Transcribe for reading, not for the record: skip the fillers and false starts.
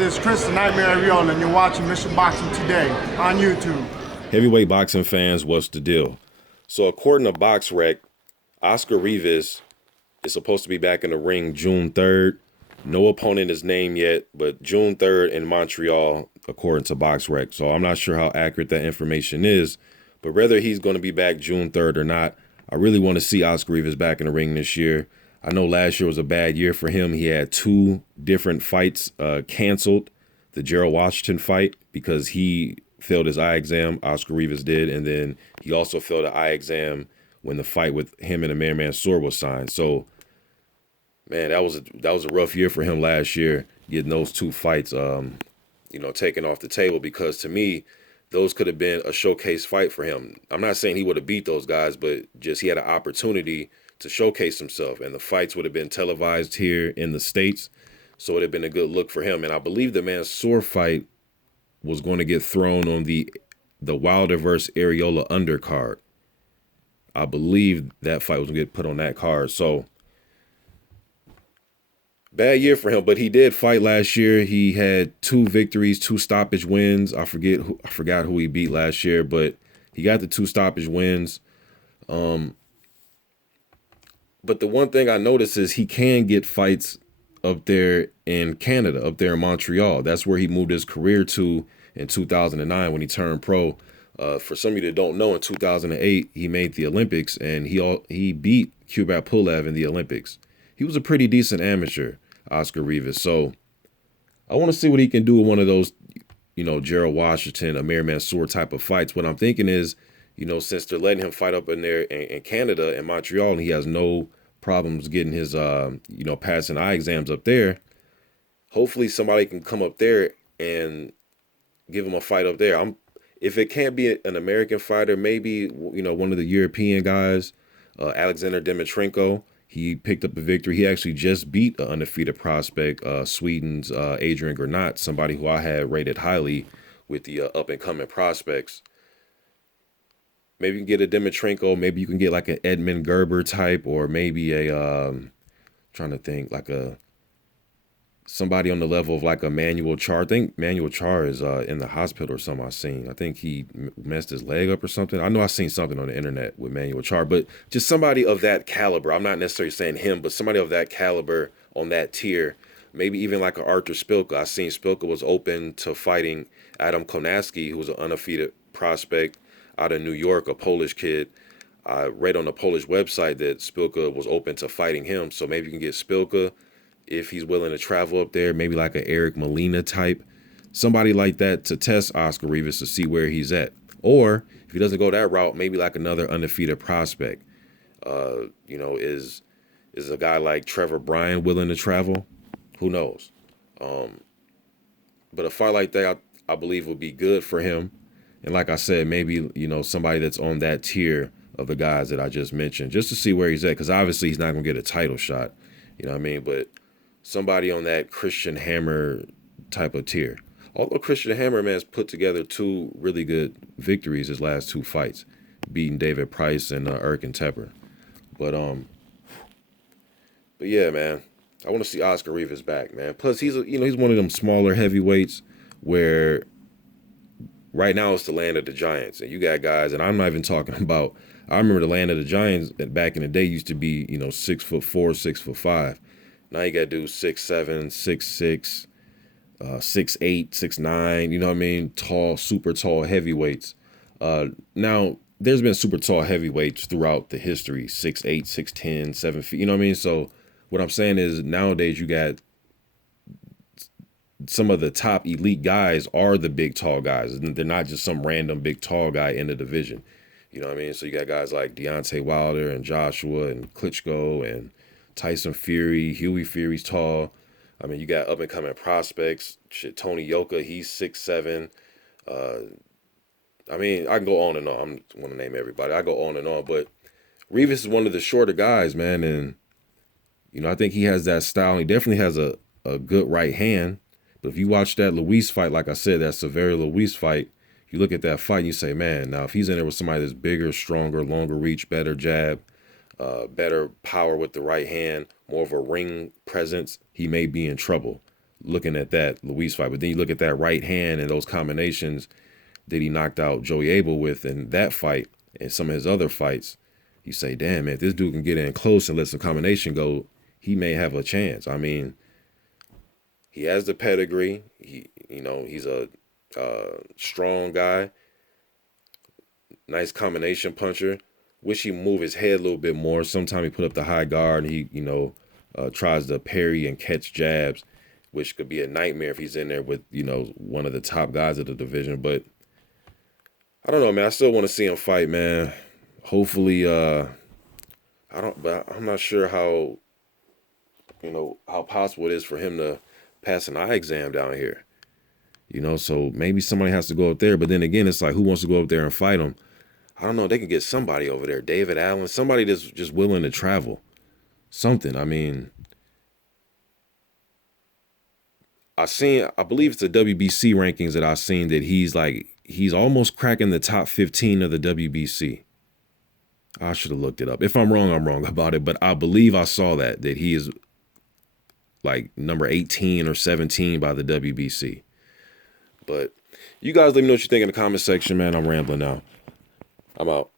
this is Chris the Nightmare Ariola, and you're watching Mission Boxing Today on YouTube. Heavyweight boxing fans, what's the deal? So according to BoxRec, Oscar Rivas is supposed to be back in the ring June 3rd. No opponent is named yet, but June 3rd in Montreal, according to BoxRec. So I'm not sure how accurate that information is, but whether he's going to be back June 3rd or not, I really want to see Oscar Rivas back in the ring this year. I know last year was a bad year for him. He had two different fights canceled. The Gerald Washington fight because he failed his eye exam, Oscar Rivas did, and then he also failed an eye exam when the fight with him and Amir Mansour was signed. So, man, that was a rough year for him last year, getting those two fights, taken off the table, because to me, those could have been a showcase fight for him. I'm not saying he would have beat those guys, but just he had an opportunity to showcase himself, and the fights would have been televised here in the States, so it would have been a good look for him. And I believe the Mansour fight was going to get thrown on the Wilder versus Ariola undercard. I believe that fight was going to get put on that card. So, bad year for him, but he did fight last year. He had 2 victories, 2 stoppage wins. I forgot who he beat last year, but he got the 2 stoppage wins. But the one thing I noticed is he can get fights up there in Canada, up there in Montreal. That's where he moved his career to in 2009 when he turned pro. For some of you that don't know, in 2008, he made the Olympics, and he beat Kubrat Pulev in the Olympics. He was a pretty decent amateur, Oscar Rivas. So I want to see what he can do with one of those, Gerald Washington, Amir Mansour type of fights. What I'm thinking is, since they're letting him fight up in there in Canada, in Montreal, and he has no problems getting his, passing eye exams up there, hopefully somebody can come up there and give him a fight up there. If it can't be an American fighter, maybe, one of the European guys, Alexander Dimitrenko. He picked up a victory. He actually just beat an undefeated prospect, Sweden's Adrian Granat, somebody who I had rated highly with the up-and-coming prospects. Maybe you can get a Dimitrenko. Maybe you can get like an Edmund Gerber type, or maybe somebody on the level of like a Manuel Char. I think Manuel Char is in the hospital or something I've seen. I think he messed his leg up or something. I know I've seen something on the internet with Manuel Char, but just somebody of that caliber. I'm not necessarily saying him, but somebody of that caliber on that tier. Maybe even like an Arthur Spilka. I seen Spilka was open to fighting Adam Konaski, who was an undefeated prospect out of New York, a Polish kid. I read on the Polish website that Spilka was open to fighting him. So maybe you can get Spilka if he's willing to travel up there, maybe like an Eric Molina type, somebody like that to test Oscar Rivas to see where he's at. Or if he doesn't go that route, maybe like another undefeated prospect. Is a guy like Trevor Bryan willing to travel? Who knows? But a fight like that, I believe, would be good for him. And like I said, maybe, somebody that's on that tier of the guys that I just mentioned, just to see where he's at. Because obviously he's not going to get a title shot. You know what I mean? But somebody on that Christian Hammer type of tier. Although Christian Hammer, man, has put together 2 really good victories his last 2 fights, beating David Price and Erkin Tepper. But yeah, man, I want to see Oscar Rivas back, man. Plus, he's one of them smaller heavyweights where right now it's the land of the giants, and you got guys, and I'm not even talking about. I remember the land of the giants that back in the day used to be, 6'4", 6'5". Now you got to do 6'7", 6'6", 6'8", 6'9", you know what I mean? Tall, super tall heavyweights. Now, there's been super tall heavyweights throughout the history, 6'8", 6'10", 7 feet, you know what I mean? So what I'm saying is nowadays you got some of the top elite guys are the big tall guys. They're not just some random big tall guy in the division. You know what I mean? So you got guys like Deontay Wilder and Joshua and Klitschko and Tyson Fury. Huey Fury's tall. I mean, you got up-and-coming prospects. Shit, Tony Yoka, he's 6'7". I mean, I can go on and on. I don't want to name everybody. I go on and on. But Rivas is one of the shorter guys, man. And, I think he has that style. He definitely has a good right hand. But if you watch that Luis fight, like I said, that Severo Luis fight, you look at that fight and you say, man, now if he's in there with somebody that's bigger, stronger, longer reach, better jab, better power with the right hand, more of a ring presence, he may be in trouble. looking at that Luis fight. But then you look at that right hand and those combinations that he knocked out Joey Abel with in that fight and some of his other fights. You say, damn, man, if this dude can get in close and let some combination go, he may have a chance. I mean, he has the pedigree. He's a strong guy, nice combination puncher. Wish he move his head a little bit more. Sometimes he put up the high guard and he, tries to parry and catch jabs, which could be a nightmare if he's in there with, one of the top guys of the division. But I don't know, man. I still want to see him fight, man. Hopefully, but I'm not sure how possible it is for him to pass an eye exam down here. So maybe somebody has to go up there. But then again, it's like, who wants to go up there and fight him? I don't know. They can get somebody over there. David Allen, somebody that's just willing to travel. Something. I mean, I believe it's the WBC rankings that I've seen that he's almost cracking the top 15 of the WBC. I should have looked it up. If I'm wrong about it. But I believe I saw that he is like number 18 or 17 by the WBC. But you guys let me know what you think in the comment section, man. I'm rambling now. I'm out.